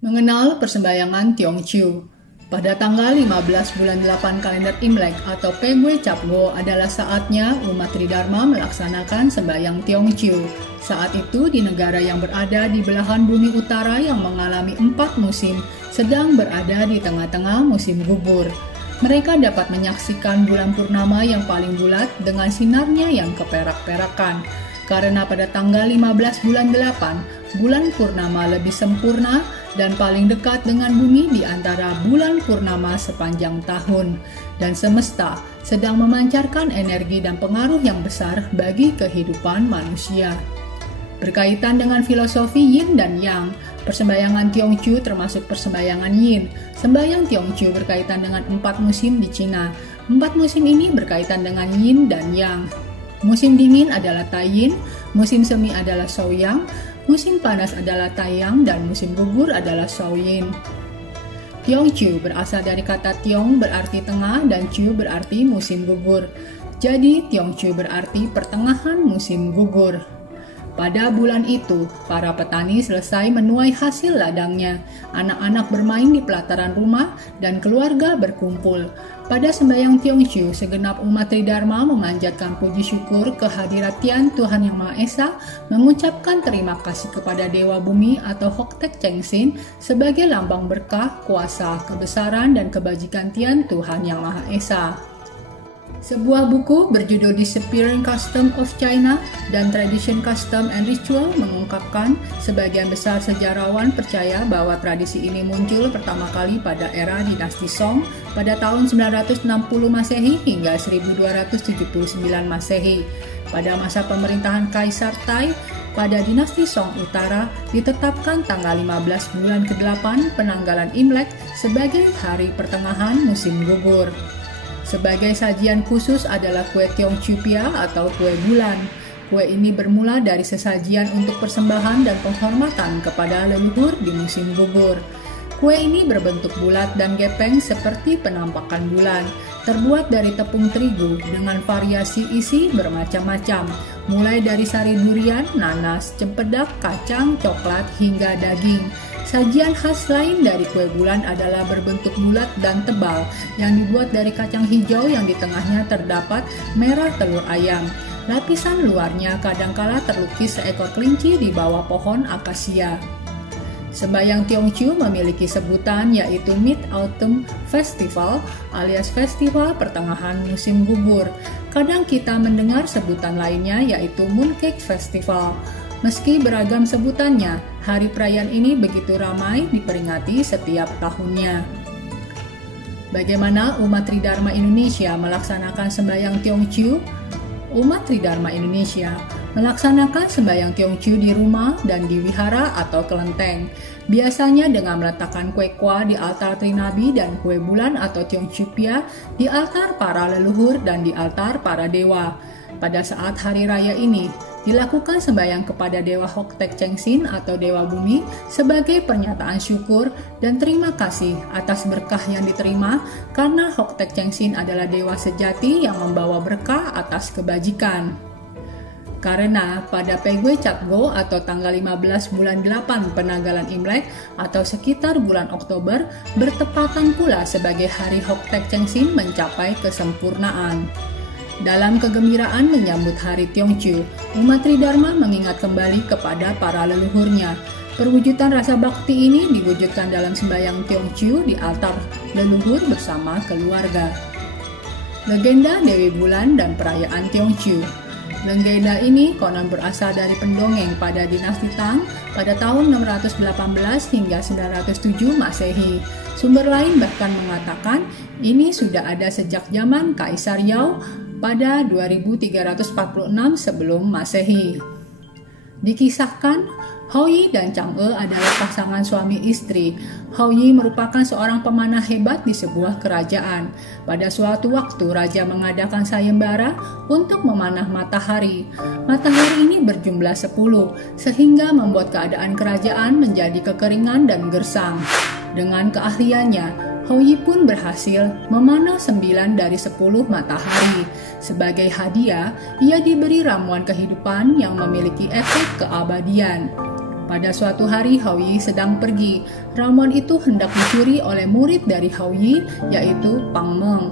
Mengenal persembahyangan Tiongqiu. Pada tanggal 15 bulan 8 kalender Imlek atau Pegwe Capgo adalah saatnya umat Tridharma melaksanakan sembahyang Tiongqiu. Saat itu di negara yang berada di belahan bumi utara yang mengalami 4 musim sedang berada di tengah-tengah musim gugur. Mereka dapat menyaksikan bulan purnama yang paling bulat dengan sinarnya yang keperak-perakan. Karena pada tanggal 15 bulan 8, bulan purnama lebih sempurna dan paling dekat dengan bumi di antara bulan purnama sepanjang tahun. Dan semesta sedang memancarkan energi dan pengaruh yang besar bagi kehidupan manusia. Berkaitan dengan filosofi Yin dan Yang, persembahyangan Tiongqiu termasuk persembahyangan Yin. Sembahyang Tiongqiu berkaitan dengan 4 musim di Cina. 4 musim ini berkaitan dengan Yin dan Yang. Musim dingin adalah Taiyin, musim semi adalah Shaoyang, musim panas adalah Taiyang, dan musim gugur adalah Shaoyin. Tiongqiu berasal dari kata Tiong berarti tengah dan Qiu berarti musim gugur. Jadi Tiongqiu berarti pertengahan musim gugur. Pada bulan itu, para petani selesai menuai hasil ladangnya. Anak-anak bermain di pelataran rumah dan keluarga berkumpul. Pada sembahyang Tiongqiu, segenap umat Tridharma memanjatkan puji syukur kehadirat Tian Tuhan Yang Maha Esa, mengucapkan terima kasih kepada Dewa Bumi atau Hoktek Chengsin sebagai lambang berkah, kuasa, kebesaran, dan kebajikan Tian Tuhan Yang Maha Esa. Sebuah buku berjudul Disappearing Custom of China dan Tradition Custom and Ritual mengungkapkan sebagian besar sejarawan percaya bahwa tradisi ini muncul pertama kali pada era dinasti Song pada tahun 960 Masehi hingga 1279 Masehi. Pada masa pemerintahan Kaisar Tai, pada dinasti Song Utara ditetapkan tanggal 15 bulan ke-8 penanggalan Imlek sebagai hari pertengahan musim gugur. Sebagai sajian khusus adalah kue Tiongqiu Pia atau kue bulan. Kue ini bermula dari sesajian untuk persembahan dan penghormatan kepada leluhur di musim gugur. Kue ini berbentuk bulat dan gepeng seperti penampakan bulan, terbuat dari tepung terigu dengan variasi isi bermacam-macam, mulai dari sari durian, nanas, cempedak, kacang, coklat, hingga daging. Sajian khas lain dari kue bulan adalah berbentuk bulat dan tebal yang dibuat dari kacang hijau yang di tengahnya terdapat merah telur ayam. Lapisan luarnya kadangkala terlukis seekor kelinci di bawah pohon akasia. Sembahyang Tiongqiu memiliki sebutan yaitu Mid-Autumn Festival alias festival pertengahan musim gugur. Kadang kita mendengar sebutan lainnya yaitu Mooncake Festival. Meski beragam sebutannya, hari perayaan ini begitu ramai diperingati setiap tahunnya. Bagaimana umat Tridharma Indonesia melaksanakan sembahyang Tiongqiu? Umat Tridharma Indonesia melaksanakan sembahyang Tiongqiu di rumah dan di wihara atau kelenteng. Biasanya dengan meletakkan kue kwa di altar Trinabi dan kue bulan atau Tiongqiu Pia di altar para leluhur dan di altar para dewa. Pada saat hari raya ini, dilakukan sembahyang kepada Dewa Hoktek Chengsin atau Dewa Bumi sebagai pernyataan syukur dan terima kasih atas berkah yang diterima karena Hoktek Chengsin adalah dewa sejati yang membawa berkah atas kebajikan. Karena pada Pegwe Capgo atau tanggal 15 bulan 8 penanggalan Imlek atau sekitar bulan Oktober bertepatan pula sebagai hari Hoktek Chengsin mencapai kesempurnaan. Dalam kegembiraan menyambut hari Tiongqiu, umat Tridharma mengingat kembali kepada para leluhurnya. Perwujudan rasa bakti ini diwujudkan dalam sembahyang Tiongqiu di altar leluhur bersama keluarga. Legenda Dewi Bulan dan perayaan Tiongqiu. Legenda ini konon berasal dari pendongeng pada dinasti Tang pada tahun 618 hingga 907 Masehi. Sumber lain bahkan mengatakan ini sudah ada sejak zaman Kaisar Yao pada 2346 sebelum Masehi. Dikisahkan, Hou Yi dan Chang'e adalah pasangan suami istri. Hou Yi merupakan seorang pemanah hebat di sebuah kerajaan. Pada suatu waktu, raja mengadakan sayembara untuk memanah matahari. Matahari ini berjumlah 10, sehingga membuat keadaan kerajaan menjadi kekeringan dan gersang. Dengan keahliannya, Hou Yi pun berhasil memanah 9 dari 10 matahari. Sebagai hadiah, ia diberi ramuan kehidupan yang memiliki efek keabadian. Pada suatu hari Hao Yi sedang pergi. Ramuan itu hendak dicuri oleh murid dari Hao Yi, yaitu Pang Meng.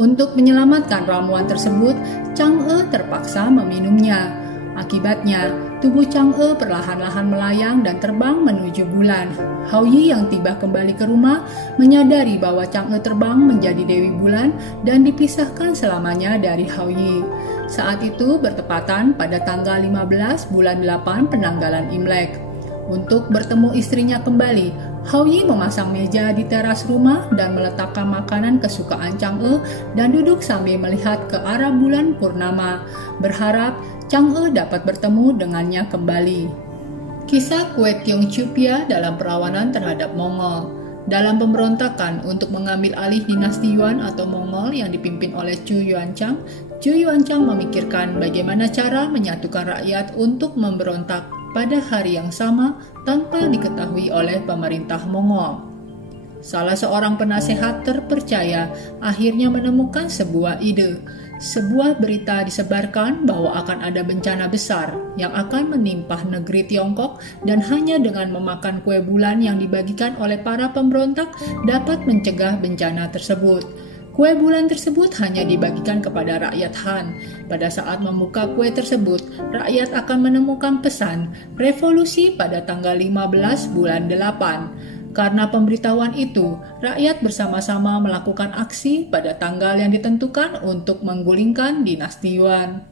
Untuk menyelamatkan ramuan tersebut, Chang'e terpaksa meminumnya. Akibatnya, tubuh Chang'e perlahan-lahan melayang dan terbang menuju bulan. Hao Yi yang tiba kembali ke rumah menyadari bahwa Chang'e terbang menjadi Dewi Bulan dan dipisahkan selamanya dari Hao Yi. Saat itu bertepatan pada tanggal 15 bulan 8 penanggalan Imlek. Untuk bertemu istrinya kembali, Hao Yi memasang meja di teras rumah dan meletakkan makanan kesukaan Chang'e dan duduk sambil melihat ke arah bulan purnama, berharap Chang'e dapat bertemu dengannya kembali. Kisah Kue Tiongqiu Pia dalam perlawanan terhadap Mongol. Dalam pemberontakan untuk mengambil alih dinasti Yuan atau Mongol yang dipimpin oleh Zhu Yuanzhang, Zhu Yuanzhang memikirkan bagaimana cara menyatukan rakyat untuk memberontak pada hari yang sama tanpa diketahui oleh pemerintah Mongol. Salah seorang penasehat terpercaya akhirnya menemukan sebuah ide. Sebuah berita disebarkan bahwa akan ada bencana besar yang akan menimpa negeri Tiongkok dan hanya dengan memakan kue bulan yang dibagikan oleh para pemberontak dapat mencegah bencana tersebut. Kue bulan tersebut hanya dibagikan kepada rakyat Han. Pada saat membuka kue tersebut, rakyat akan menemukan pesan revolusi pada tanggal 15 bulan 8. Karena pemberitahuan itu, rakyat bersama-sama melakukan aksi pada tanggal yang ditentukan untuk menggulingkan dinasti Yuan.